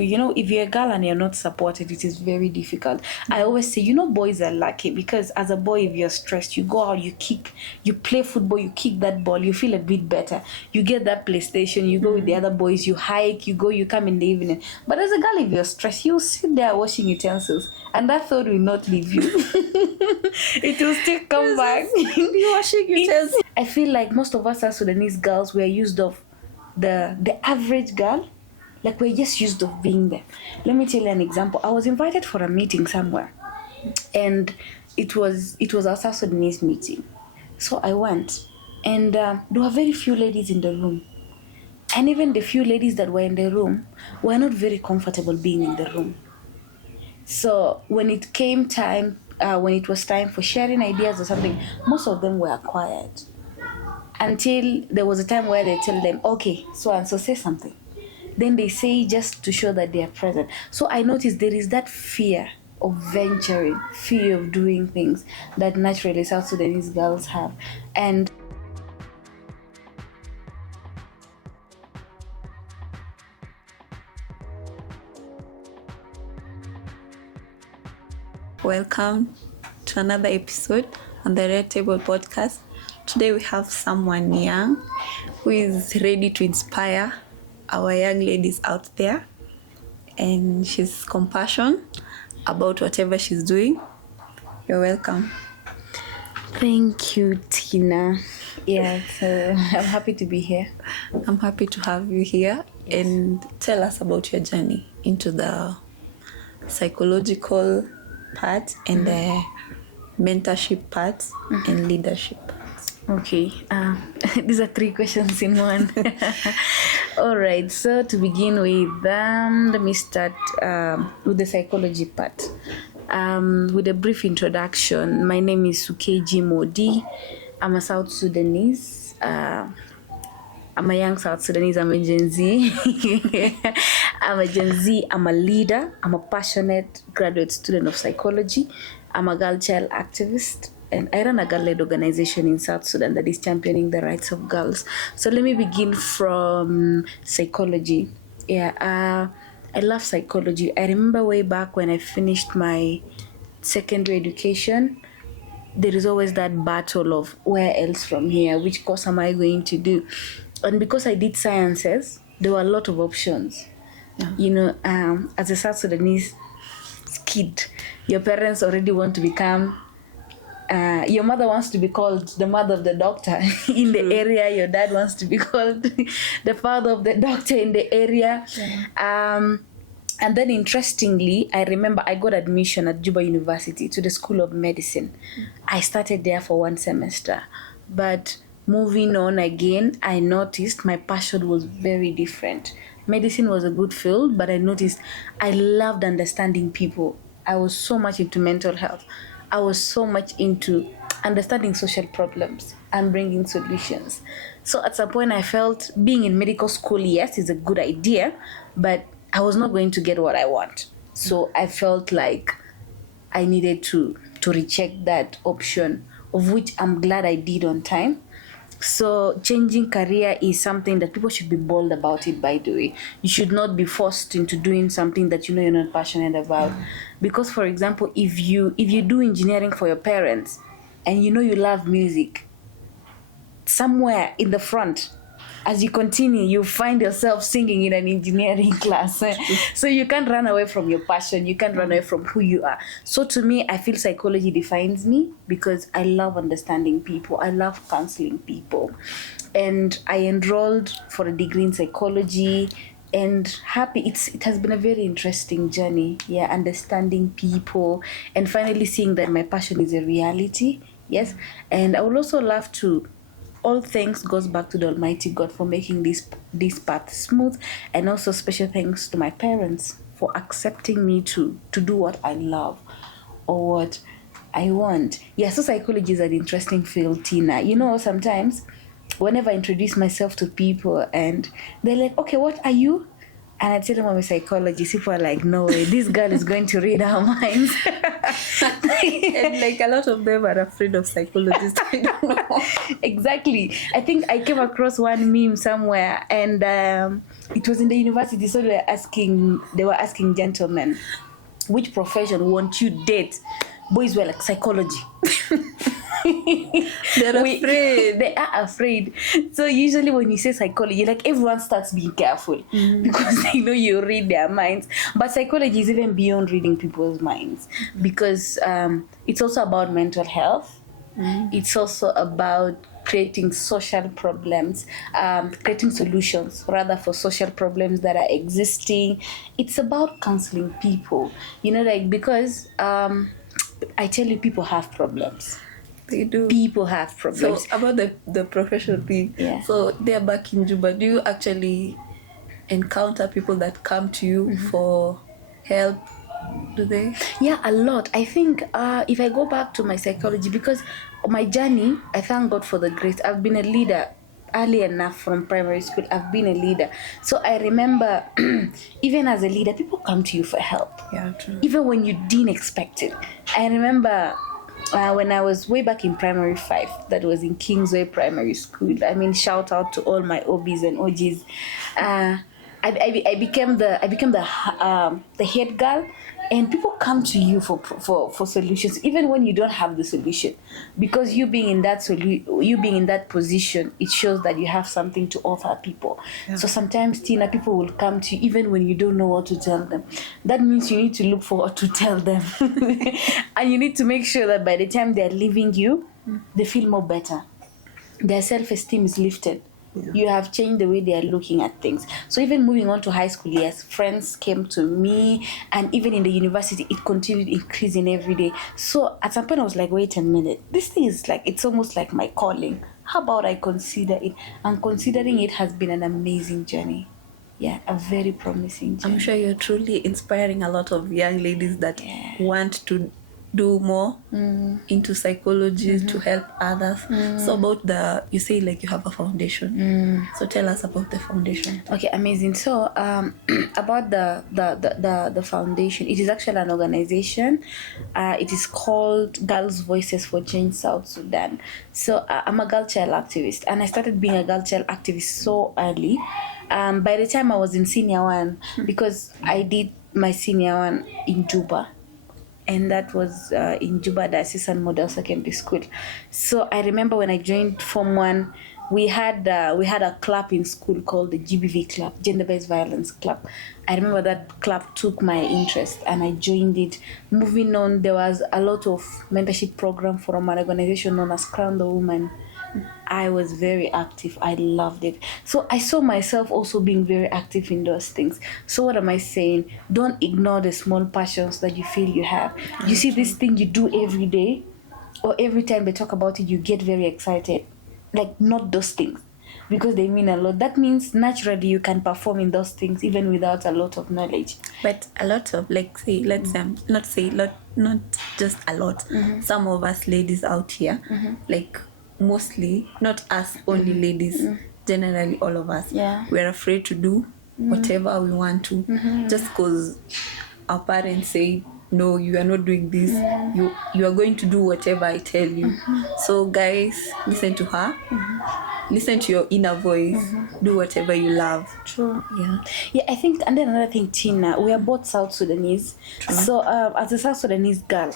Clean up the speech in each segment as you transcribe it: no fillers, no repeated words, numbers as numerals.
If you're a girl and you're not supported, it is very difficult. I always say, boys are lucky because as a boy, if you're stressed, you go out, you kick, you play football, you kick that ball, you feel a bit better. You get that PlayStation, you go with the other boys, you hike, you come in the evening. But as a girl, if you're stressed, you sit there washing utensils, and that thought will not leave you. It will still come back. Be washing utensils. I feel like most of us as Sudanese girls, we're used of the average girl. Like, we're just used of being there. Let me tell you an example. I was invited for a meeting somewhere, and it was our South Sudanese meeting. So I went, and there were very few ladies in the room. And even the few ladies that were in the room were not very comfortable being in the room. So when it came time, when it was time for sharing ideas or something, most of them were quiet. Until there was a time where they tell them, okay, so and so say something. Then they say just to show that they are present. So I noticed there is that fear of venturing, fear of doing things that naturally South Sudanese girls have. And welcome to another episode on the Redtablepodcast. Today we have someone young who is ready to inspire our young ladies out there, and she's compassionate about whatever she's doing. You're welcome. Thank you, Tina. Yeah, so I'm happy to be here. I'm happy to have you here. Yes. And tell us about your journey into the psychological part and the mentorship part and leadership. Okay, these are 3 questions in one. All right, so to begin with, let me start with the psychology part. With a brief introduction, my name is Sukeji Modi. I'm a South Sudanese. I'm a young South Sudanese. I'm a Gen Z. I'm a leader. I'm a passionate graduate student of psychology. I'm a Girlchild activist. And I run a girl-led organization in South Sudan that is championing the rights of girls. So let me begin from psychology. I love psychology. I remember way back when I finished my secondary education, there is always that battle of where else from here? Which course am I going to do? And because I did sciences, there were a lot of options. Yeah. As a South Sudanese kid, your parents already want to become... your mother wants to be called the mother of the doctor in the area. Your dad wants to be called the father of the doctor in the area. Yeah. And then interestingly, I remember I got admission at Juba University to the School of Medicine. I started there for 1 semester. But moving on again, I noticed my passion was very different. Medicine was a good field, but I noticed I loved understanding people. I was so much into mental health. I was so much into understanding social problems and bringing solutions. So at some point I felt being in medical school, yes, is a good idea, but I was not going to get what I want. So I felt like I needed to recheck that option, of which I'm glad I did on time. So changing career is something that people should be bold about it, by the way. You should not be forced into doing something that you're not passionate about. Because, for example, if you do engineering for your parents and you love music, somewhere in the front, as you continue, you find yourself singing in an engineering class. So you can't run away from your passion. You can't run away from who you are. So to me, I feel psychology defines me because I love understanding people. I love counseling people. And I enrolled for a degree in psychology and happy. It has been a very interesting journey. Yeah, understanding people and finally seeing that my passion is a reality. Yes. And I would also love to... All thanks goes back to the Almighty God for making this path smooth, and also special thanks to my parents for accepting me to do what I love or what I want. Yeah, so psychology is an interesting field, Tina. Sometimes whenever I introduce myself to people and they're like, okay, what are you? And I tell them I'm a psychologist. People are like, no way, this girl is going to read our minds. And like a lot of them are afraid of psychologists. I don't know. Exactly. I think I came across one meme somewhere and it was in the university, so they were asking gentlemen, which profession won't you date? Boys were like psychology. They're afraid. They are afraid. So usually when you say psychology, like everyone starts being careful because they know you read their minds. But psychology is even beyond reading people's minds because it's also about mental health. It's also about creating social problems, creating solutions rather for social problems that are existing. It's about counseling people, like because I tell you, people have problems. They do. People have problems. So about the professional thing. Yeah. So they're back in Juba. Do you actually encounter people that come to you for help? Do they? Yeah, a lot. I think if I go back to my psychology, because my journey, I thank God for the grace. I've been a leader early enough from primary school. I've been a leader. So I remember even as a leader, people come to you for help. Yeah, true. Even when you didn't expect it. I remember when I was way back in primary 5, that was in Kingsway Primary School. I mean, shout out to all my OBs and OGs. I became the head girl, and people come to you for solutions, even when you don't have the solution, because you being in that position, it shows that you have something to offer people. Yeah. So sometimes, Tina, people will come to you even when you don't know what to tell them. That means you need to look for what to tell them, and you need to make sure that by the time they're leaving you, they feel more better. Their self-esteem is lifted. Yeah. You have changed the way they are looking at things. So even moving on to high school years, friends came to me, and even in the university, it continued increasing every day. So at some point, I was like, wait a minute, this thing is like, it's almost like my calling. How about I consider it? And considering it has been an amazing journey. Yeah, a very promising journey. I'm sure you're truly inspiring a lot of young ladies that want to do more into psychology to help others. So about you say like you have a foundation. So tell us about the foundation. Okay, amazing. So about the foundation, it is actually an organization. It is called Girls Voices for Change South Sudan. So I'm a Girlchild activist, and I started being a Girlchild activist so early. By the time I was in senior 1, because I did my senior 1 in Juba. And that was in Juba, the Assistant Model Secondary School. So I remember when I joined Form 1, we had a club in school called the GBV Club, Gender Based Violence Club. I remember that club took my interest and I joined it. Moving on, there was a lot of mentorship program from an organization known as Crown the Woman. I was very active. I loved it. So I saw myself also being very active in those things. So what am I saying? Don't ignore the small passions that you feel you have. You see this thing you do every day, or every time they talk about it, you get very excited. Like, not those things, because they mean a lot. That means naturally you can perform in those things even without a lot of knowledge. But a lot of, like, say, let's not say lot, not just a lot. Some of us ladies out here, like, mostly, not us only ladies, generally all of us, we're afraid to do whatever we want to, just because our parents say, no, you are not doing this, you are going to do whatever I tell you. So guys, listen to her, listen to your inner voice, do whatever you love. True. Yeah, I think, and then another thing, Tina, we are both South Sudanese. True. So as a South Sudanese girl,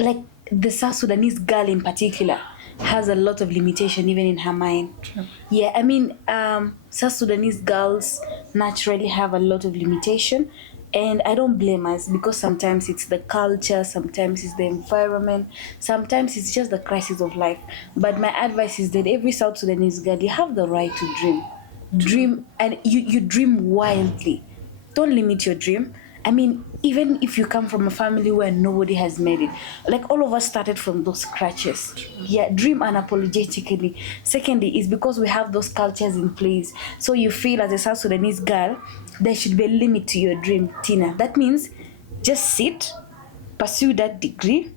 like, the South Sudanese girl in particular has a lot of limitation even in her mind. True. Yeah, I mean, South Sudanese girls naturally have a lot of limitation, and I don't blame us, because sometimes it's the culture, sometimes it's the environment, sometimes it's just the crisis of life. But my advice is that every South Sudanese girl, you have the right to dream. Dream, and you dream wildly. Don't limit your dream. I mean, even if you come from a family where nobody has made it, like all of us started from those scratches. Yeah, dream unapologetically. Secondly, is because we have those cultures in place. So you feel as a South Sudanese girl, there should be a limit to your dream, Tina. That means just sit, pursue that degree.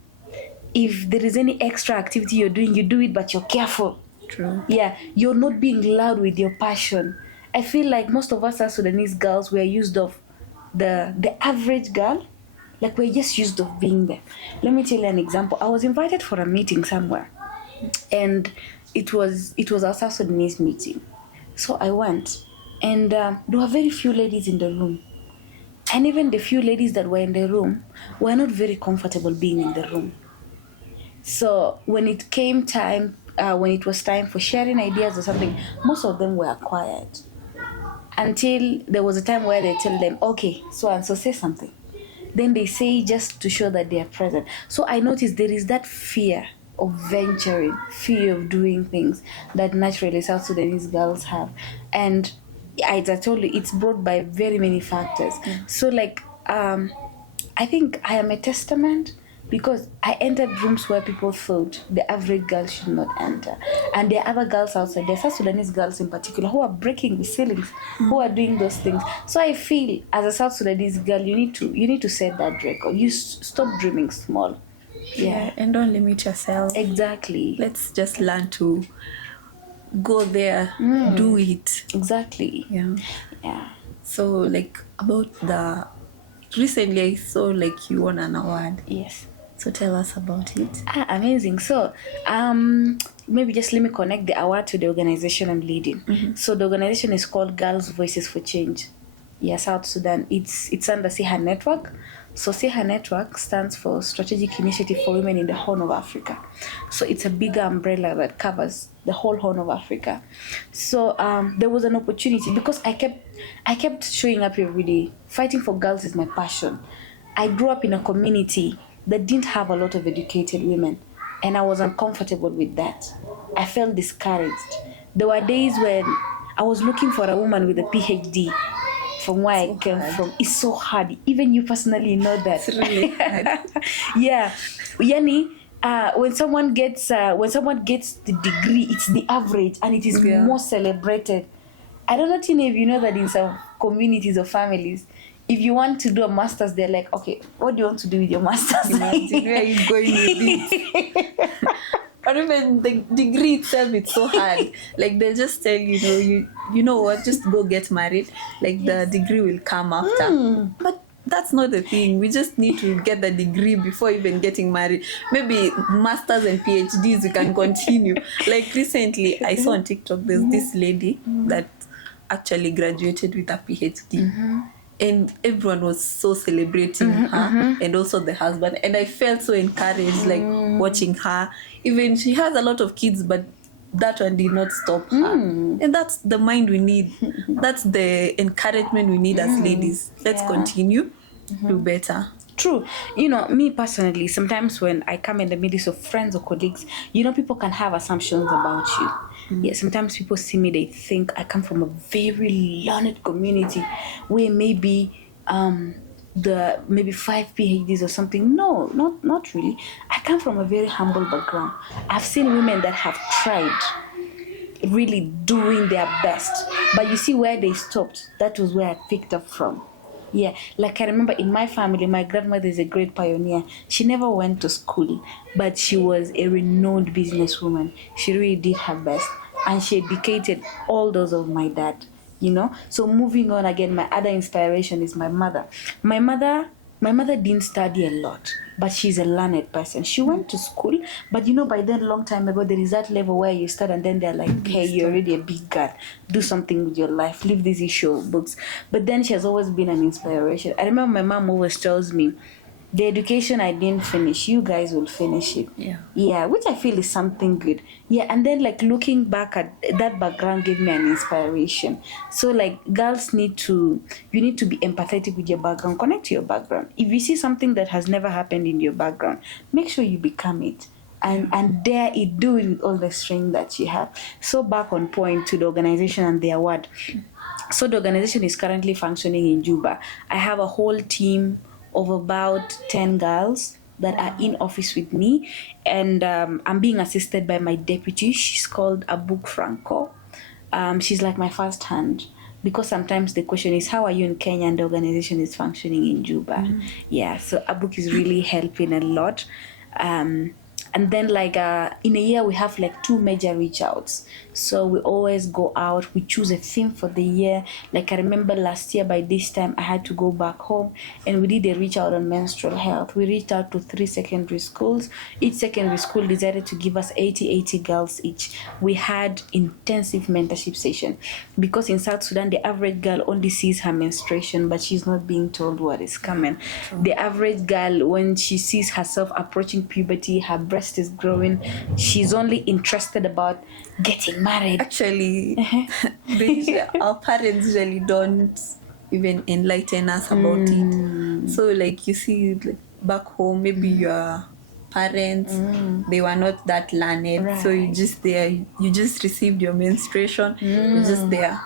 If there is any extra activity you're doing, you do it, but you're careful. True. Yeah, you're not being loud with your passion. I feel like most of us South Sudanese girls were used of the average girl, like we're just used of being there. Let me tell you an example. I was invited for a meeting somewhere, and it was our South Sudanese meeting. So I went, And there were very few ladies in the room. And even the few ladies that were in the room were not very comfortable being in the room. So when it came time, when it was time for sharing ideas or something, most of them were quiet. Until there was a time where they tell them, okay, so and so say something. Then they say just to show that they are present. So I noticed there is that fear of venturing, fear of doing things that naturally South Sudanese girls have. And as I told you, it's brought by very many factors. So like, I think I am a testament because I entered rooms where people thought the average girl should not enter. And there are other girls outside, there are South Sudanese girls in particular, who are breaking the ceilings, who are doing those things. So I feel as a South Sudanese girl, you need to set that record. You stop dreaming small. Yeah. And don't limit yourself. Exactly. Let's just learn to go there, do it. Exactly. Yeah. Yeah. So like about recently I saw like you won an award. Yes. So tell us about it. Amazing. So, maybe just let me connect the award to the organization I'm leading. So the organization is called Girls Voices for Change. Yeah, South Sudan. It's under SIHA Network. So SIHA Network stands for Strategic Initiative for Women in the Horn of Africa. So it's a bigger umbrella that covers the whole Horn of Africa. So there was an opportunity because I kept showing up every day. Fighting for girls is my passion. I grew up in a community that didn't have a lot of educated women, and I was uncomfortable with that. I felt discouraged. There were days when I was looking for a woman with a PhD from where I came from. It's so hard. Even you personally know that. It's really hard. Yeah. Yani, when someone gets the degree, it's the average and it is more celebrated. I don't know if you know that in some communities or families, if you want to do a master's, they're like, okay, what do you want to do with your master's? Imagine where are you going with it? Or even the degree itself, it's so hard. Like they just tell you know what, just go get married. Like the degree will come after. But that's not the thing. We just need to get the degree before even getting married. Maybe masters and PhDs we can continue. Like recently, I saw on TikTok there's this lady that actually graduated with a PhD. And everyone was so celebrating her and also the husband. And I felt so encouraged, like watching her. Even she has a lot of kids, but that one did not stop her. And that's the mind we need. That's the encouragement we need as ladies. Let's continue, do better. True. Me personally, sometimes when I come in the midst of friends or colleagues, people can have assumptions about you. Yeah, sometimes people see me, they think I come from a very learned community where maybe maybe 5 PhDs or something. No, not really. I come from a very humble background. I've seen women that have tried really doing their best, but you see where they stopped. That was where I picked up from. Yeah, like I remember in my family, my grandmother is a great pioneer. She never went to school, but she was a renowned businesswoman. She really did her best, and she educated all those of my dad, So moving on again, my other inspiration is my mother. My mother didn't study a lot, but she's a learned person. She went to school, but by then, long time ago, there is that level where you start and then they're like, hey, you're already a big girl. Do something with your life. Leave this issue of books. But then she has always been an inspiration. I remember my mom always tells me, the education I didn't finish, you guys will finish it. Yeah, which I feel is something good. Yeah, and then like looking back at that background gave me an inspiration. So like girls you need to be empathetic with your background, connect to your background. If you see something that has never happened in your background, make sure you become it. And dare it, do it with all the strength that you have. So back on point to the organization and the award. So the organization is currently functioning in Juba. I have a whole team of about 10 girls that are in office with me, and I'm being assisted by my deputy. She's called Abuk Franco. She's like my first hand, because sometimes the question is, how are you in Kenya and the organization is functioning in Juba? Yeah, so Abuk is really helping a lot. And then like in a year we have like 2 major reach outs. So we always go out, we choose a theme for the year. Like I remember last year by this time I had to go back home, and we did a reach out on menstrual health. We reached out to 3 secondary schools. Each secondary school decided to give us 80 girls each. We had intensive mentorship session, because in South Sudan the average girl only sees her menstruation, but she's not being told what is coming. The average girl, when she sees herself approaching puberty, her breast is growing, she's only interested about getting married. Actually, our parents usually don't even enlighten us about it. So like you see, like, back home, maybe your parents, they were not that learned. Right. So you just received your menstruation, you're just there.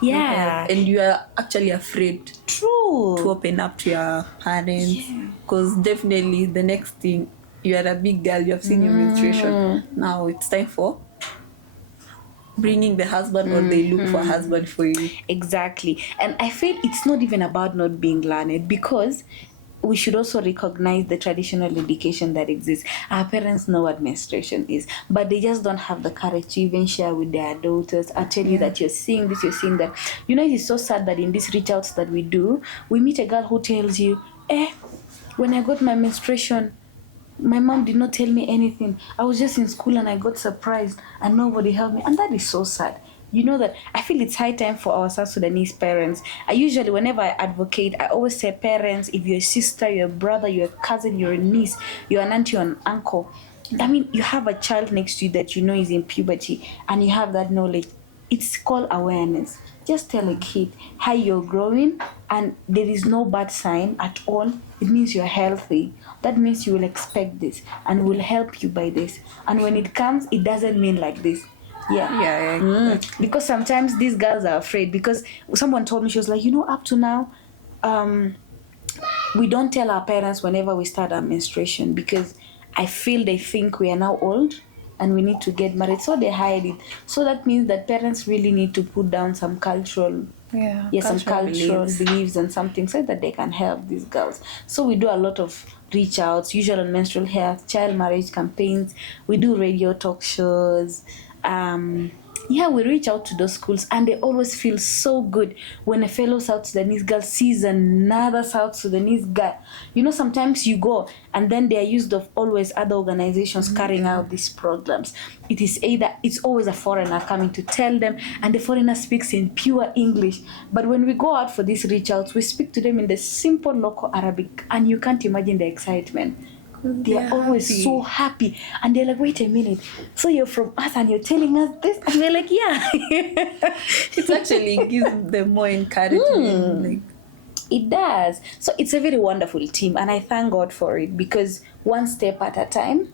Yeah. And you are actually afraid True. to open up to your parents, because definitely the next thing, you are a big girl, you have seen your menstruation, now it's time for bringing the husband, or they look for a husband for you. Exactly. And I feel it's not even about not being learned, because we should also recognize the traditional education that exists. Our parents know what menstruation is, but they just don't have the courage to even share with their daughters. I tell you that you're seeing this, you're seeing that. You know, it is so sad that in these reach outs that we do, we meet a girl who tells you, when I got my menstruation, my mom did not tell me anything. I was just in school and I got surprised and nobody helped me. And that is so sad. You know that I feel it's high time for our South Sudanese parents. I usually, whenever I advocate, I always say, parents, if you're a sister, you're a brother, you're a cousin, you're a niece, you're an auntie or an uncle, I mean, you have a child next to you that you know is in puberty, and you have that knowledge. It's called awareness. Just tell a kid how you're growing, and there is no bad sign at all. It means you're healthy. That means you will expect this and will help you by this. And when it comes, it doesn't mean like this. Yeah. Because sometimes these girls are afraid, because someone told me, she was like, up to now, we don't tell our parents whenever we start our menstruation, because I feel they think we are now old and we need to get married, so they hide it. So that means that parents really need to put down some cultural beliefs and something, so that they can help these girls. So we do a lot of reach outs, usually on menstrual health, child marriage campaigns. We do radio talk shows. We reach out to those schools, and they always feel so good when a fellow South Sudanese girl sees another South Sudanese girl. Sometimes you go, and then they are used of always other organizations carrying out these programs. It's always a foreigner coming to tell them, and the foreigner speaks in pure English. But when we go out for these reach outs, we speak to them in the simple local Arabic, and you can't imagine the excitement. They're always happy. So happy, and they're like, wait a minute, so you're from us and you're telling us this? And we're like, yeah. It actually gives them more encouragement. It does. So it's a very wonderful team, and I thank God for it, because one step at a time.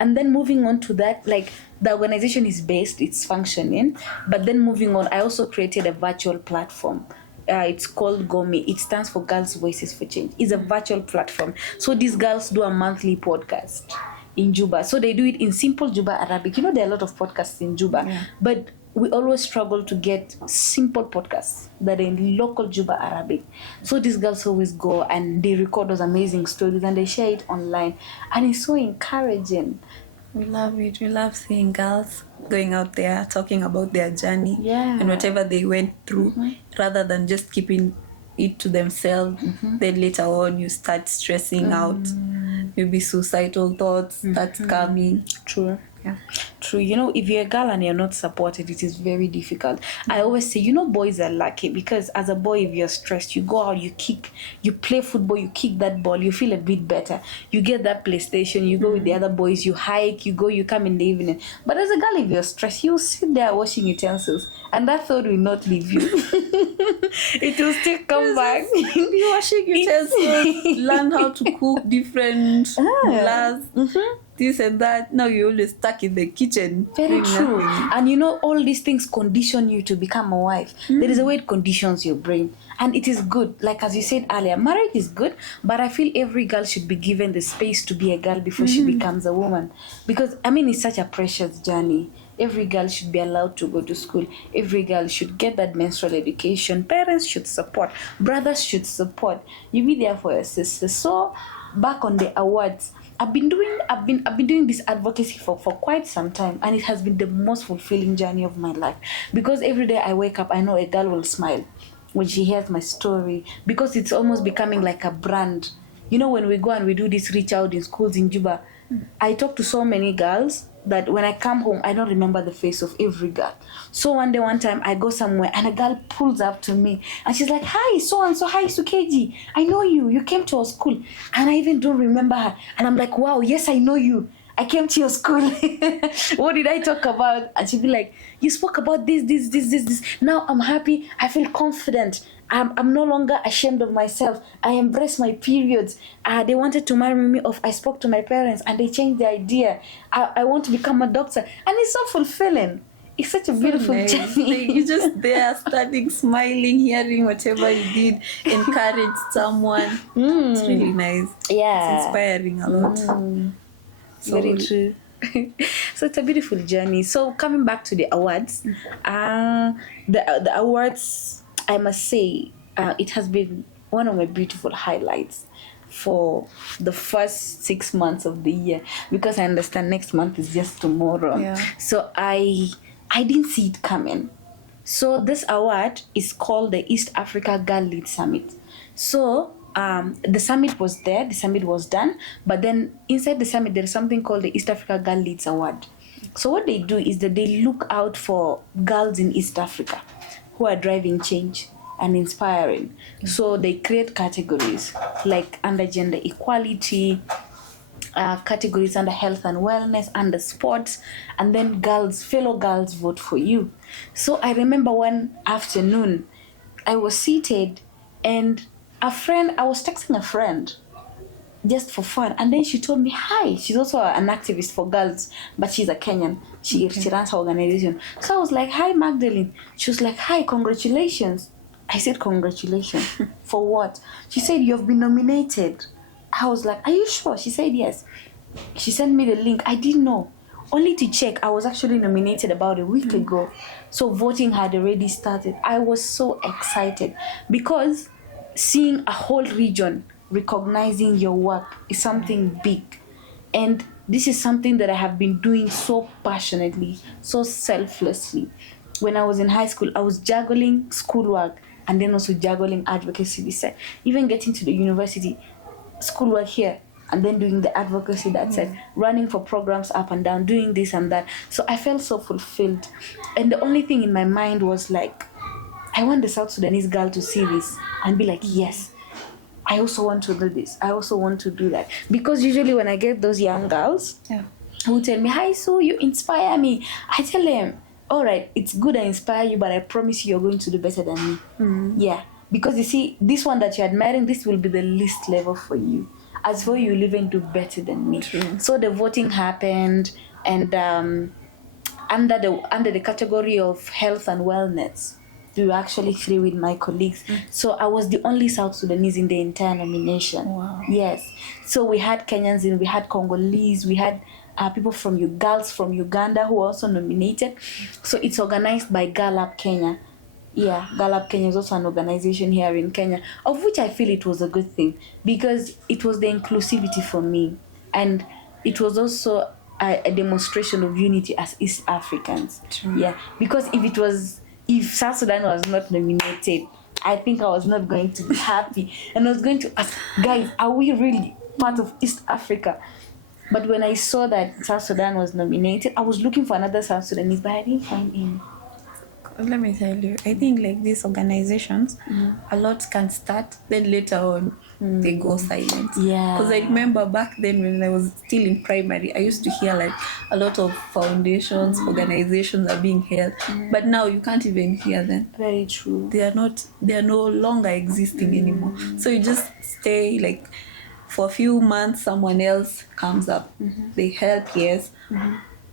And then moving on to that, like, the organization is based, it's functioning, but then moving on, I also created a virtual platform. It's called GOMI. It stands for Girls Voices for Change. It's a virtual platform. So these girls do a monthly podcast in Juba. So they do it in simple Juba Arabic. There are a lot of podcasts in Juba, but we always struggle to get simple podcasts that are in local Juba Arabic. So these girls always go and they record those amazing stories and they share it online. And it's so encouraging. We love it. We love seeing girls going out there talking about their journey and whatever they went through, rather than just keeping it to themselves. Then later on you start stressing out. Maybe suicidal thoughts start coming. True. True. If you're a girl and you're not supported, it is very difficult. I always say, boys are lucky, because as a boy, if you're stressed, you go out, you kick, you play football, you kick that ball, you feel a bit better. You get that PlayStation, you go with the other boys, you hike, you go, you come in the evening. But as a girl, if you're stressed, you sit there washing utensils, and that thought will not leave you. It will still come back. Be washing utensils, learn how to cook different glass. This and that. Now you're always stuck in the kitchen. Very true. And all these things condition you to become a wife. There is a way it conditions your brain, and it is good. Like as you said earlier, marriage is good, but I feel every girl should be given the space to be a girl before she becomes a woman, because it's such a precious journey. Every girl should be allowed to go to school. Every girl should get that menstrual education. Parents should support. Brothers should support. You be there for your sisters. So back on the awards, I've been doing this advocacy for quite some time, and it has been the most fulfilling journey of my life, because every day I wake up, I know a girl will smile when she hears my story, because it's almost becoming like a brand. You know, when we go and we do this reach out in schools in Juba, I talk to so many girls that when I come home, I don't remember the face of every girl. So one time I go somewhere and a girl pulls up to me and she's like, "Hi, so and so, hi Sukeji, I know you. You came to our school," and I even don't remember her. And I'm like, "Wow, yes, I know you. I came to your school." What did I talk about? And she'd be like, "You spoke about this. Now I'm happy. I feel confident. I'm no longer ashamed of myself. I embrace my periods. They wanted to marry me off. I spoke to my parents and they changed the idea. I want to become a doctor." And it's so fulfilling. It's such a beautiful nice. journey. Like, you're just there, standing, smiling, hearing whatever you did, encourage someone. It's really nice. Yeah. It's inspiring a lot. So Very true. So it's a beautiful journey. So coming back to the awards, the awards, I must say, it has been one of my beautiful highlights for the first 6 months of the year, because I understand next month is just tomorrow. Yeah. So I didn't see it coming. So this award is called the East Africa Girl Lead Summit. So the summit was there, the summit was done, but then inside the summit there is something called the East Africa Girl Leads Award. So what they do is that they look out for girls in East Africa who are driving change and inspiring. So they create categories like under gender equality, categories under health and wellness, under sports, and then fellow girls vote for you. So I remember one afternoon I was seated and I was texting a friend just for fun, and then she told me hi. She's also an activist for girls, but she's a Kenyan. She runs her organization. So I was like, "Hi, Magdalene." She was like, "Hi, congratulations." I said, "Congratulations." For what? She said, "You've been nominated." I was like, "Are you sure?" She said, "Yes." She sent me the link. I didn't know. Only to check, I was actually nominated about a week ago. So voting had already started. I was so excited because seeing a whole region recognizing your work is something big. And this is something that I have been doing so passionately, so selflessly. When I was in high school, I was juggling schoolwork and then also juggling advocacy beside. Even getting to the university, schoolwork here, and then doing the advocacy that side, running for programs up and down, doing this and that. So I felt so fulfilled. And the only thing in my mind was like, I want the South Sudanese girl to see this and be like, yes, I also want to do this. I also want to do that. Because usually when I get those young girls who tell me, "Hi, so you inspire me," I tell them, "All right, it's good I inspire you, but I promise you're going to do better than me." Yeah. Because you see, this one that you're admiring, this will be the least level for you. As for you, you'll even do better than me. True. So the voting happened, and under the category of health and wellness, we were actually 3 with my colleagues. So I was the only South Sudanese in the entire nomination. Wow. Yes. So we had Kenyans in, we had Congolese, we had people girls from Uganda who were also nominated. So it's organized by Girl Up Kenya. Yeah, Girl Up Kenya is also an organization here in Kenya, of which I feel it was a good thing because it was the inclusivity for me. And it was also a demonstration of unity as East Africans. True. Yeah, because if South Sudan was not nominated, I think I was not going to be happy. And I was going to ask, guys, are we really part of East Africa? But when I saw that South Sudan was nominated, I was looking for another South Sudanese, but I didn't find any. Let me tell you, I think like these organizations, a lot can start, then later on they go silent. Yeah. Because I remember back then when I was still in primary, I used to hear like a lot of foundations, organizations are being held, but now you can't even hear them. Very true. They are no longer existing anymore. So you just stay like for a few months, someone else comes up, they help, yes.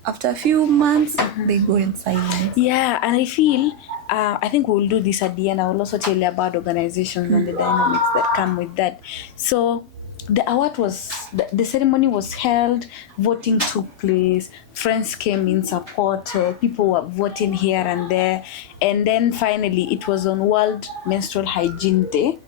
After a few months, they go in silence. Yeah, and I feel, I think we'll do this at the end. I will also tell you about organizations and the dynamics that come with that. So the award the ceremony was held, voting took place, friends came in, supported, people were voting here and there. And then finally, it was on World Menstrual Hygiene Day.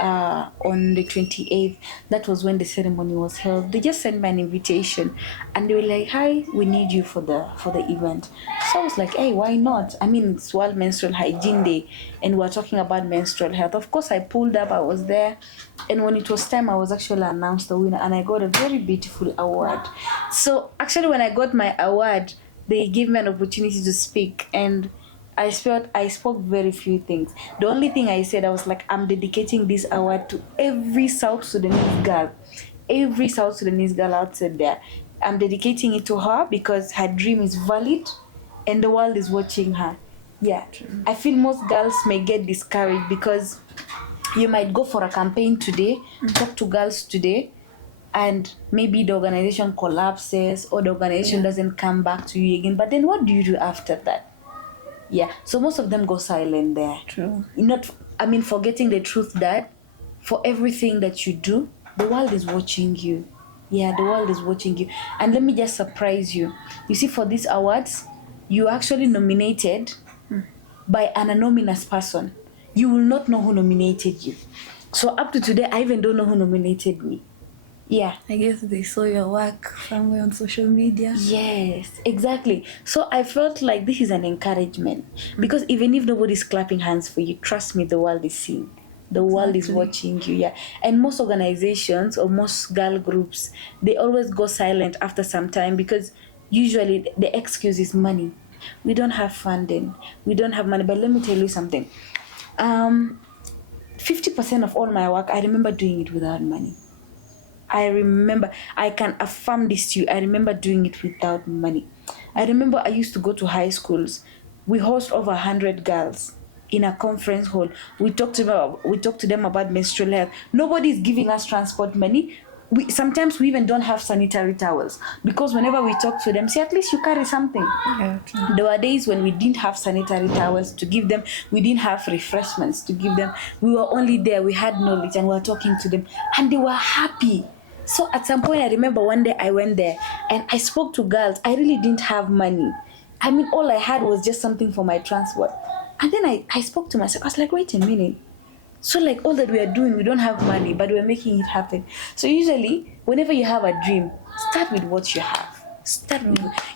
on the 28th. That was when the ceremony was held. They just sent me an invitation, and they were like, "Hi, we need you for the event." So I was like, "Hey, why not? I mean, it's World Menstrual Hygiene Day, and we're talking about menstrual health." Of course, I pulled up. I was there, and when it was time, I was actually announced the winner, and I got a very beautiful award. So actually, when I got my award, they gave me an opportunity to speak, and I spoke very few things. The only thing I said, I was like, I'm dedicating this award to every South Sudanese girl. Every South Sudanese girl outside there. I'm dedicating it to her because her dream is valid and the world is watching her. Yeah. I feel most girls may get discouraged because you might go for a campaign today, talk to girls today, and maybe the organization collapses or the organization doesn't come back to you again. But then what do you do after that? Yeah, so most of them go silent there. True. Forgetting the truth that for everything that you do, the world is watching you. Yeah, the world is watching you. And let me just surprise you. You see, for these awards, you actually nominated by an anonymous person. You will not know who nominated you. So up to today, I even don't know who nominated me. Yeah. I guess they saw your work somewhere on social media. Yes, exactly. So I felt like this is an encouragement because even if nobody's clapping hands for you, trust me, the world is seeing. The world is watching you, yeah. And most organizations or most girl groups, they always go silent after some time because usually the excuse is money. We don't have funding. We don't have money. But let me tell you something. 50% of all my work, I remember doing it without money. I can affirm this to you. I remember doing it without money. I remember I used to go to high schools. We host over 100 girls in a conference hall. We talk to them about menstrual health. Nobody is giving us transport money. Sometimes we even don't have sanitary towels because whenever we talk to them, say at least you carry something. Yeah, true. There were days when we didn't have sanitary towels to give them. We didn't have refreshments to give them. We were only there. We had knowledge and we were talking to them, and they were happy. So at some point, I remember one day I went there and I spoke to girls. I really didn't have money. All I had was just something for my transport. And then I spoke to myself. I was like, wait a minute. So like all that we are doing, we don't have money, but we're making it happen. So usually, whenever you have a dream, start with what you have.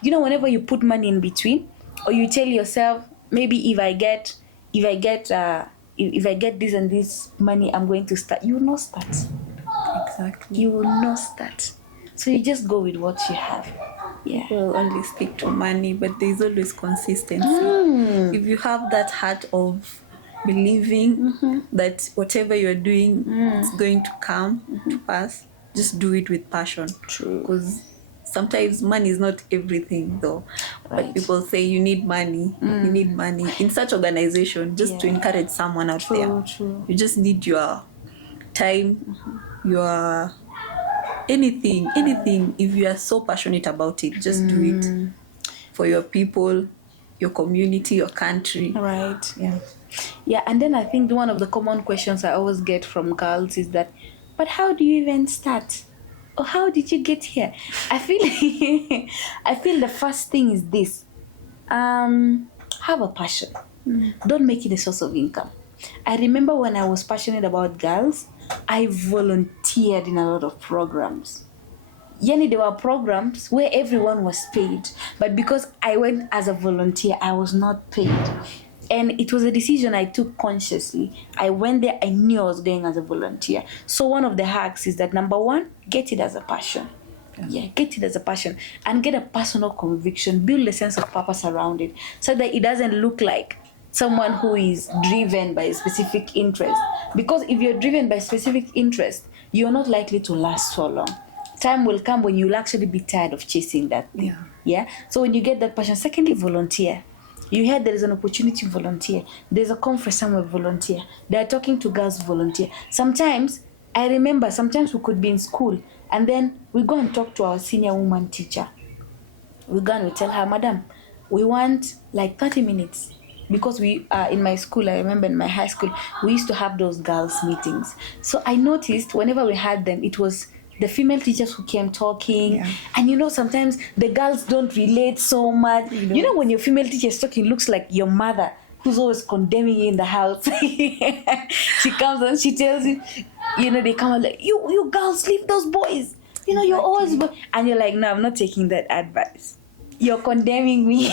Whenever you put money in between, or you tell yourself, maybe if I get this and this money, I'm going to start. You will not start. Exactly. You will not start. So you just go with what you have. Yeah. People only stick to money, but there's always consistency. If you have that heart of believing that whatever you're doing is going to come to pass, just do it with passion. True. Because sometimes money is not everything though. Right. But people say you need money. You need money. In such organization, just to encourage someone out there. True. You just need your time, your anything. If you are so passionate about it, just do it for your people, your community, your country. Right. Yeah. And then I think one of the common questions I always get from girls is that, but how do you even start? Or how did you get here? I feel the first thing is this. Have a passion. Don't make it a source of income. I remember when I was passionate about girls, I volunteered in a lot of programs. There were programs where everyone was paid, but because I went as a volunteer, I was not paid. And it was a decision I took consciously. I went there, I knew I was going as a volunteer. So one of the hacks is that, number one, get it as a passion. Yeah, get it as a passion. And get a personal conviction. Build a sense of purpose around it so that it doesn't look like someone who is driven by a specific interest. Because if you're driven by specific interest, you're not likely to last so long. Time will come when you'll actually be tired of chasing that thing. Yeah? So when you get that passion, secondly, volunteer. You heard there is an opportunity, volunteer. There's a conference somewhere, volunteer. They're talking to girls, volunteer. Sometimes, I remember, we could be in school and then we go and talk to our senior woman teacher. We go and we tell her, Madam, we want like 30 minutes. Because we in my school, I remember in my high school, we used to have those girls meetings. So I noticed whenever we had them, it was the female teachers who came talking. And sometimes the girls don't relate so much. When your female teacher is talking, it looks like your mother who's always condemning you in the house. She comes and she tells you, they come and like, you girls, leave those boys. You're always... And you're like, no, I'm not taking that advice. You're condemning me.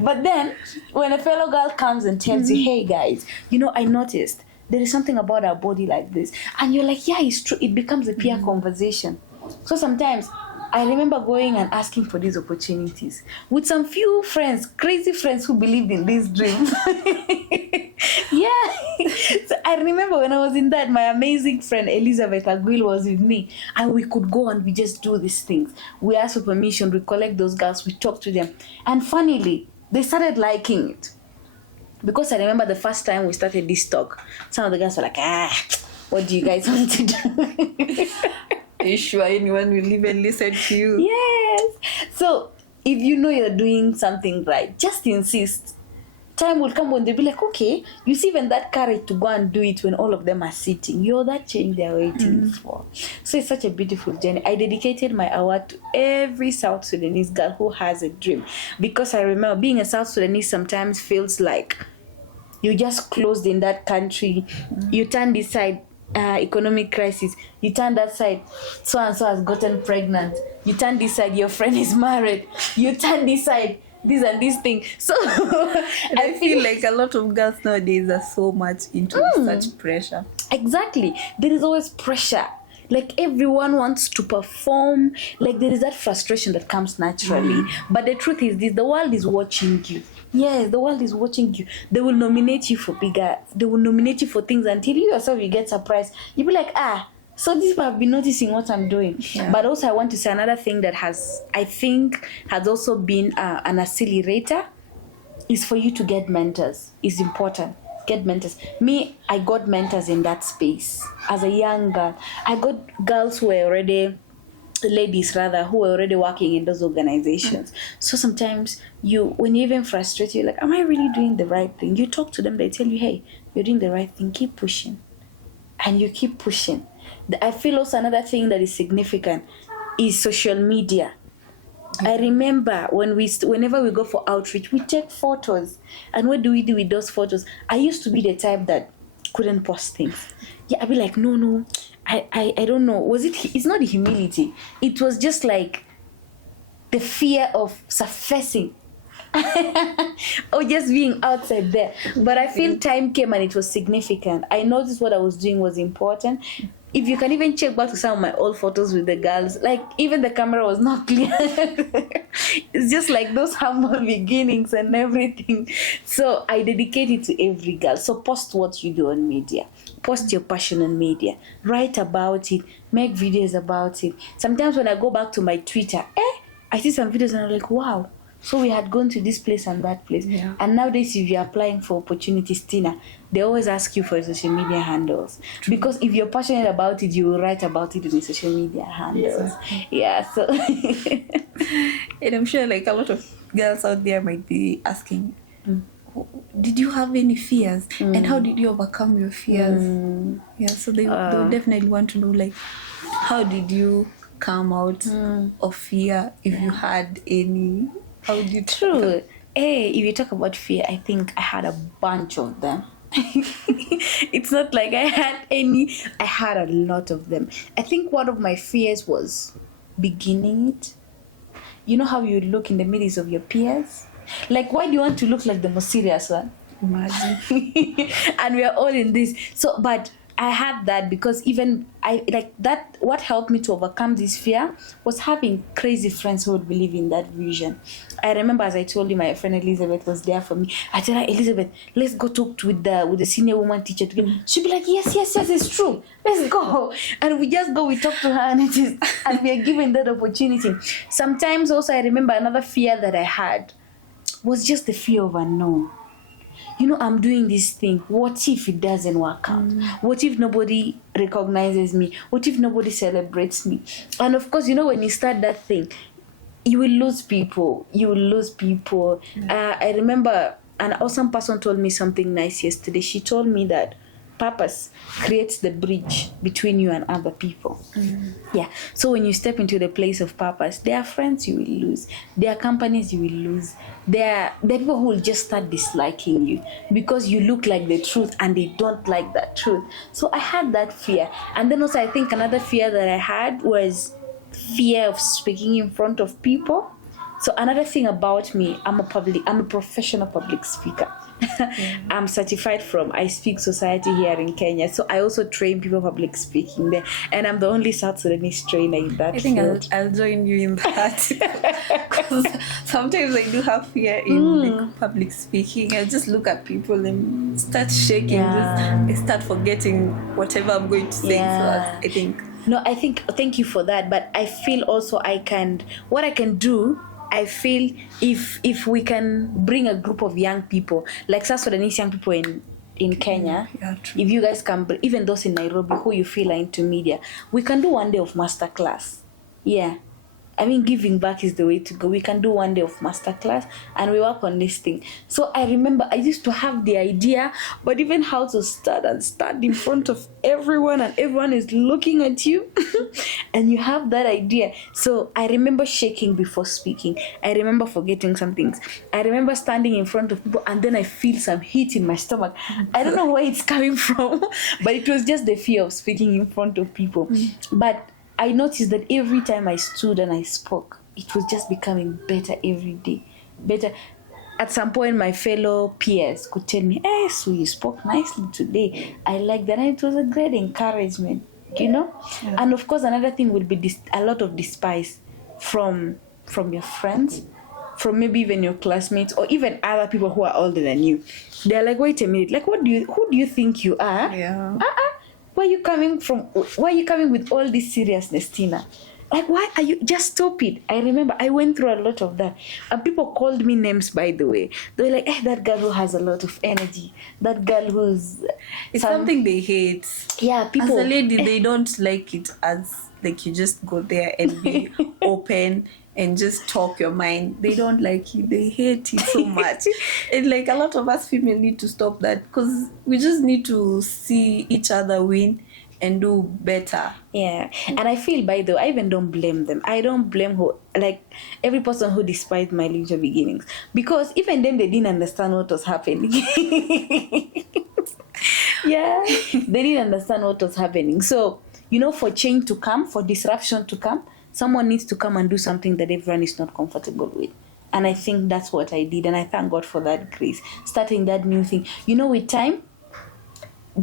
But then, when a fellow girl comes and tells you, hey guys, I noticed there is something about our body like this. And you're like, yeah, it's true. It becomes a peer conversation. So sometimes, I remember going and asking for these opportunities with some few friends, crazy friends who believed in this dream. Yeah. So I remember when I was in that, my amazing friend Elizabeth Aguil was with me, and we could go and we just do these things. We asked for permission, we collect those girls, we talk to them. And funnily, they started liking it. Because I remember the first time we started this talk, some of the girls were like, what do you guys want to do? Are you sure anyone will even listen to you? Yes. So if you're doing something right, just insist. Time will come when they'll be like, okay, you see even that courage to go and do it when all of them are sitting. You're that change they're waiting for. So it's such a beautiful journey. I dedicated my award to every South Sudanese girl who has a dream. Because I remember being a South Sudanese sometimes feels like you just closed in that country. You turn this side, economic crisis. You turn that side, so and so has gotten pregnant. You turn this side, your friend is married. You turn this side, this and this thing. So I feel like a lot of girls nowadays are so much into such pressure. Exactly. There is always pressure. Like everyone wants to perform. Like there is that frustration that comes naturally. But the truth is this, the world is watching you. Yes, the world is watching you. They will nominate you for bigger. They will nominate you for things until you yourself you get surprised. You'll be like, so these people have been noticing what I'm doing. Yeah. But also I want to say another thing that I think has also been an accelerator is for you to get mentors. It's important. Get mentors. Me, I got mentors in that space. As a young girl, I got girls who were already... ladies rather, who were already working in those organizations. So sometimes when you even frustrate, you're like, am I really doing the right thing? You talk to them, they tell you, hey, you're doing the right thing, keep pushing. And you keep pushing. I feel also another thing that is significant is social media. I remember whenever we go for outreach, we take photos. And what do we do with those photos? I used to be the type that couldn't post things. Yeah, I'd be like, no, I don't know. It's not humility. It was just like the fear of surfacing. Or just being outside there. But I feel time came and it was significant. I noticed what I was doing was important. If you can even check back to some of my old photos with the girls, like even the camera was not clear. It's just like those humble beginnings and everything. So I dedicate it to every girl. So post what you do on media. Post your passion on media. Write about it. Make videos about it. Sometimes when I go back to my Twitter, I see some videos and I'm like, wow. So we had gone to this place and that place. Yeah. And nowadays, if you're applying for opportunities, Tina, they always ask you for social media handles. True. Because if you're passionate about it, you will write about it in the social media handles. Yeah, so... And I'm sure like a lot of girls out there might be asking, did you have any fears? And how did you overcome your fears? Yeah, so they will definitely want to know, like, how did you come out of fear, if you had any? How did you... True. Hey, if you talk about fear, I think I had a bunch of them. It's not like I had any. I had a lot of them. I think one of my fears was beginning it. You know how you look in the midst of your peers? Like, why do you want to look like the most serious one? Imagine. And we are all in this. So, but I had that because even what helped me to overcome this fear was having crazy friends who would believe in that vision. I remember, as I told you, my friend Elizabeth was there for me. I tell her, Elizabeth, let's go talk with the senior woman teacher together. She'd be like, yes, it's true. Let's go. And we just go, we talk to her and we are given that opportunity. Sometimes also I remember another fear that I had was just the fear of unknown. I'm doing this thing. What if it doesn't work out? What if nobody recognizes me? What if nobody celebrates me? And of course, when you start that thing, you will lose people. I remember an awesome person told me something nice yesterday. She told me that purpose creates the bridge between you and other people. Yeah. So when you step into the place of purpose, there are friends you will lose, there are companies you will lose, there are people who will just start disliking you because you look like the truth and they don't like that truth. So I had that fear. And then also I think another fear that I had was fear of speaking in front of people. So another thing about me, I'm a professional public speaker. I'm certified from I Speak Society here in Kenya. So I also train people public speaking there. And I'm the only South Sudanese trainer in that I think field. I'll join you in that. Because sometimes I do have fear in like, public speaking. I just look at people and start shaking. Yeah. I start forgetting whatever I'm going to say. Yeah. So I think. No, I think, thank you for that. But I feel also what I can do, I feel if we can bring a group of young people, like South Sudanese young people in Kenya, true. if you guys can, even those in Nairobi who you feel are into media, we can do one day of masterclass. Yeah. I mean, giving back is the way to go. We can do one day of masterclass and we work on this thing. So I remember I used to have the idea, but even how to start and stand in front of everyone and everyone is looking at you and you have that idea. So I remember shaking before speaking. I remember forgetting some things. I remember standing in front of people and then I feel some heat in my stomach. I don't know where it's coming from, but it was just the fear of speaking in front of people. But I noticed that every time I stood and I spoke, it was just becoming better every day. Better. At some point, my fellow peers could tell me, "Hey, so you spoke nicely today. I like that." And it was a great encouragement, you know? Yeah. And of course, another thing will be a lot of despise from your friends, from maybe even your classmates, or even other people who are older than you. They're like, "Wait a minute, like, who do you think you are? Yeah. Where are you coming with all this seriousness, Tina? Like, why are you, just stop it." I remember I went through a lot of that. And people called me names, by the way. They were like, that girl who has a lot of energy. That girl who's... It's something they hate. Yeah, people... As a lady, they don't like it as, like, you just go there and be open and just talk your mind. They don't like it. They hate it so much. And, like, a lot of us female need to stop that because we just need to see each other win and do better. Yeah. And I feel, by the way, I even don't blame them. I don't blame every person who despised my little beginnings, because even then they didn't understand what was happening. Yeah, they didn't understand what was happening. So, for change to come, for disruption to come, someone needs to come and do something that everyone is not comfortable with. And I think that's what I did. And I thank God for that grace, starting that new thing. With time,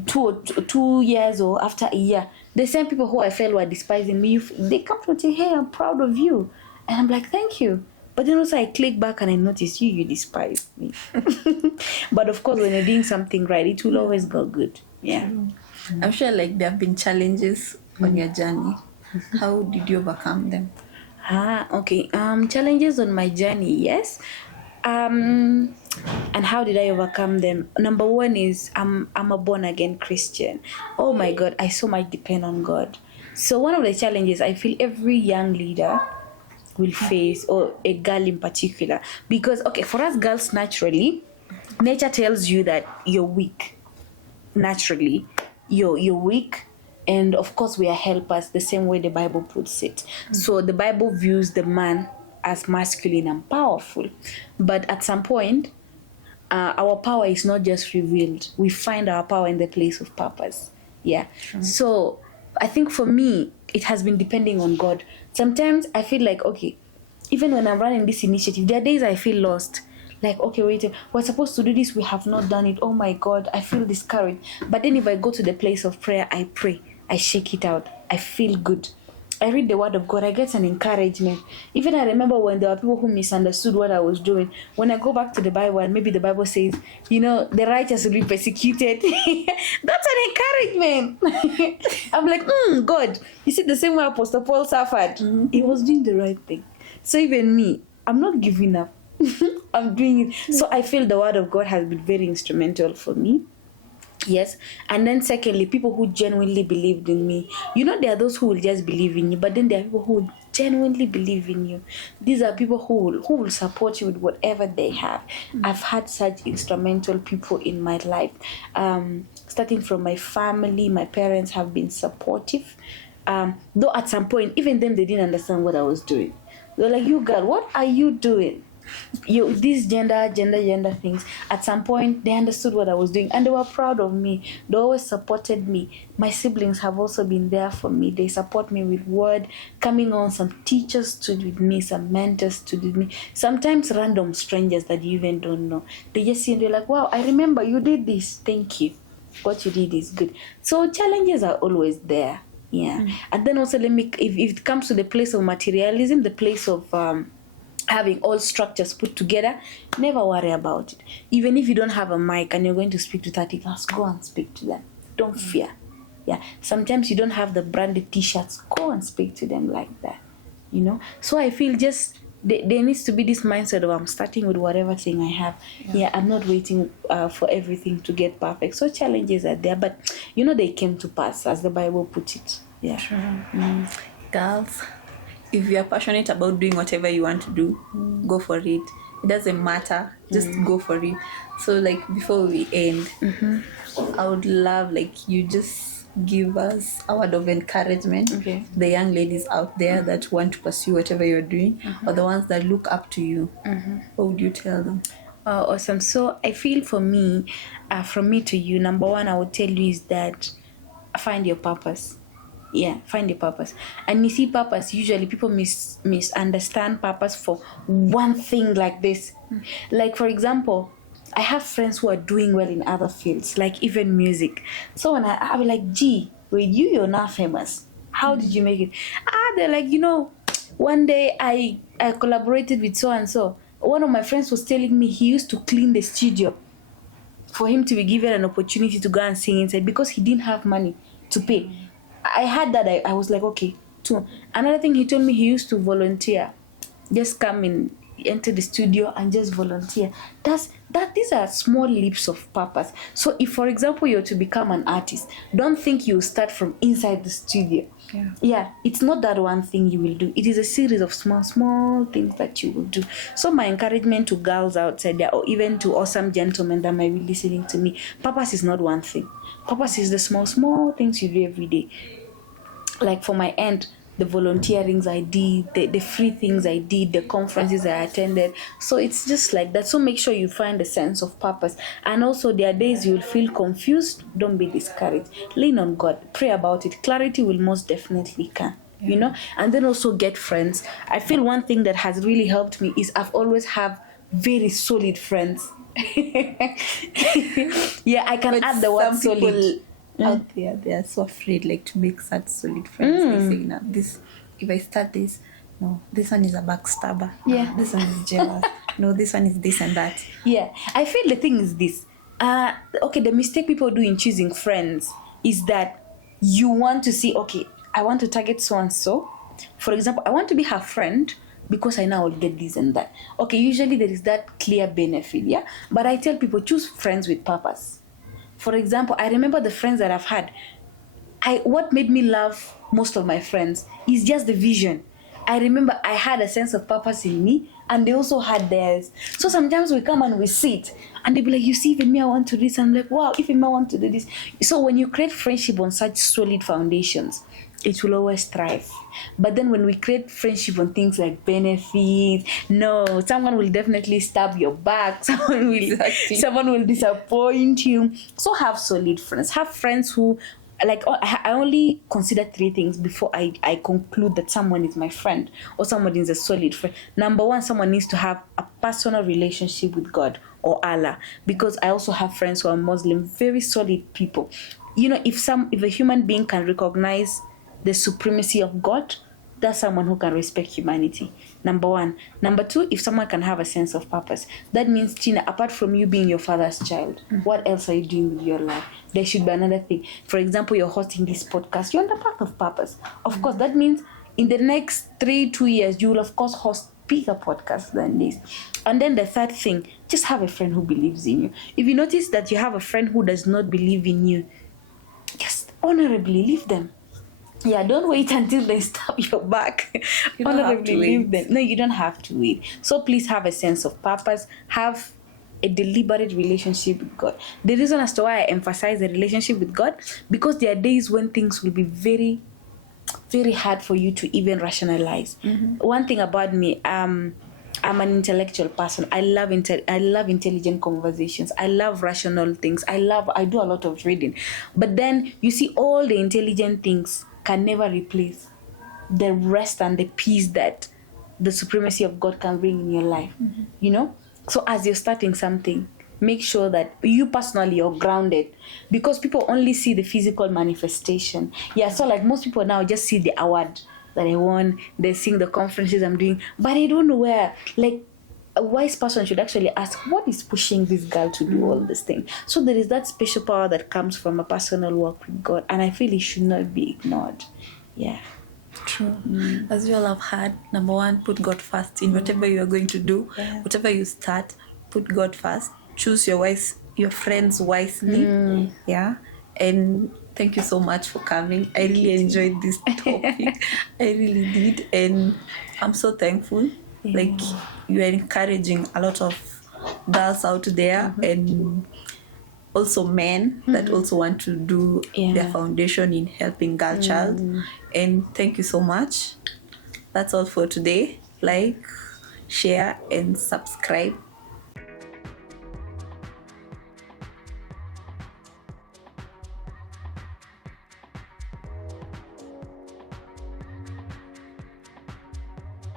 2 years or after a year, the same people who I felt were despising me, they come to say, "Hey, I'm proud of you." And I'm like, "Thank you." But then also I click back and I notice you despise me. But of course, when you're doing something right, it will always go good. Yeah. I'm sure like there have been challenges on your journey. How did you overcome them? Okay. Challenges on my journey, yes. And how did I overcome them? Number one is I'm a born again Christian. Oh my God, I so much depend on God. So one of the challenges I feel every young leader will face, or a girl in particular, because for us girls, naturally, nature tells you that you're weak. Naturally, you're weak. And of course, we are helpers, the same way the Bible puts it. So the Bible views the man as masculine and powerful. But at some point, our power is not just revealed. We find our power in the place of purpose. Yeah. So I think for me, it has been depending on God. Sometimes I feel like, even when I'm running this initiative, there are days I feel lost. Like, wait, we're supposed to do this, we have not done it. Oh my God, I feel discouraged. But then if I go to the place of prayer, I pray, I shake it out, I feel good. I read the word of God, I get an encouragement. Even I remember when there were people who misunderstood what I was doing. When I go back to the Bible and maybe the Bible says, the righteous will be persecuted. That's an encouragement. I'm like, God, you see, the same way Apostle Paul suffered. He was doing the right thing. So even me, I'm not giving up. I'm doing it. So I feel the word of God has been very instrumental for me. Yes. And then secondly, people who genuinely believed in me. There are those who will just believe in you, but then there are people who will genuinely believe in you. These are people who will support you with whatever they have. I've had such instrumental people in my life. starting from my family. My parents have been supportive. Though at some point, even them, they didn't understand what I was doing. They were like, "You girl, what are you doing? These gender things." At some point, they understood what I was doing, and they were proud of me. They always supported me. My siblings have also been there for me. They support me with word coming on. Some teachers stood with me, some mentors stood with me, sometimes random strangers that you even don't know. They just see and they're like, "Wow, I remember you did this, thank you, what you did is good." So challenges are always there. And then also, if it comes to the place of materialism, the place of having all structures put together, never worry about it. Even if you don't have a mic and you're going to speak to 30 girls, go and speak to them. Don't fear. Sometimes you don't have the branded t-shirts, go and speak to them like that. So I feel just there needs to be this mindset of, I'm starting with whatever thing I have. I'm not waiting for everything to get perfect. So challenges are there, but they came to pass, as the Bible put it. True. Girls, if you are passionate about doing whatever you want to do, go for it. It doesn't matter, just go for it. So before we end, I would love you just give us a word of encouragement. The young ladies out there that want to pursue whatever you're doing, or the ones that look up to you, what would you tell them? Awesome. So I feel for me, from me to you, number one, I would tell you is that find your purpose. Find your purpose. And you see, purpose, usually people misunderstand purpose for one thing like this. Like, for example, I have friends who are doing well in other fields, like even music. So when I'll be like, "Gee, wait, you're not famous. How did you make it?" They're like, one day I collaborated with so and so. One of my friends was telling me he used to clean the studio for him to be given an opportunity to go and sing inside because he didn't have money to pay. I had that. I was like, okay. Too. Another thing he told me, he used to volunteer. Just come in, enter the studio and just volunteer. These are small leaps of purpose. So if, for example, you're to become an artist, don't think you start from inside the studio. It's not that one thing you will do. It is a series of small things that you will do. So my encouragement to girls outside there, or even to awesome gentlemen that might be listening to me, purpose is not one thing. Purpose is the small things you do every day. Like for my end, the volunteerings I did, the free things I did, the conferences I attended. So it's just like that. So make sure you find a sense of purpose. And also, there are days you'll feel confused. Don't be discouraged. Lean on God. Pray about it. Clarity will most definitely come. And then also get friends. I feel one thing that has really helped me is I've always have very solid friends. I can add the word solid. Out there, they are so afraid to make such solid friends. They say, this, if I start this, no, this one is a backstabber. This one is jealous. No, this one is this and that. I feel the thing is this. The mistake people do in choosing friends is that you want to see, okay, I want to target so and so. For example, I want to be her friend because I know I'll get this and that. Okay, usually there is that clear benefit, but I tell people, choose friends with purpose. For example, I remember the friends that I've had. What made me love most of my friends is just the vision. I remember I had a sense of purpose in me, and they also had theirs. So sometimes we come and we sit, and they be like, "You see, even me, I want to do this." I'm like, "Wow, even me, I want to do this." So when you create friendship on such solid foundations, it will always thrive. But then when we create friendship on things like benefits, no, someone will definitely stab your back. Someone will disappoint you. So have solid friends. Have friends who, I only consider 3 things before I conclude that someone is my friend or someone is a solid friend. Number 1, someone needs to have a personal relationship with God or Allah, because I also have friends who are Muslim, very solid people. If a human being can recognize the supremacy of God, that's someone who can respect humanity. Number 1. Number 2, if someone can have a sense of purpose, that means, Tina, apart from you being your father's child, what else are you doing with your life? There should be another thing. For example, you're hosting this podcast, you're on the path of purpose. Of course, that means in the next 2 years, you will of course host bigger podcasts than this. And then the third thing, just have a friend who believes in you. If you notice that you have a friend who does not believe in you, just honorably leave them. Don't wait until they stab your back. Honorably leave them. No, you don't have to wait. So please have a sense of purpose. Have a deliberate relationship with God. The reason as to why I emphasize the relationship with God, because there are days when things will be very, very hard for you to even rationalize. One thing about me, I'm an intellectual person. I love intelligent conversations. I love rational things. I do a lot of reading. But then you see, all the intelligent things can never replace the rest and the peace that the supremacy of God can bring in your life. You know? So as you're starting something, make sure that you personally are grounded, because people only see the physical manifestation. Yeah, so like most people now just see the award that I won, they sing the conferences I'm doing, but they don't know where. Like, a wise person should actually ask, what is pushing this girl to do all this thing? So there is that special power that comes from a personal walk with God, and I feel it should not be ignored. Yeah. True. As you all have heard, number one, put God first in whatever you are going to do. Yeah. Whatever you start, put God first. Choose your friends wisely. Yeah. And thank you so much for coming. I really enjoyed this topic. I really did. And I'm so thankful. Like, you are encouraging a lot of girls out there, and also men that also want to do their foundation in helping Girlchild. And thank you so much. That's all for today. Like, share, and subscribe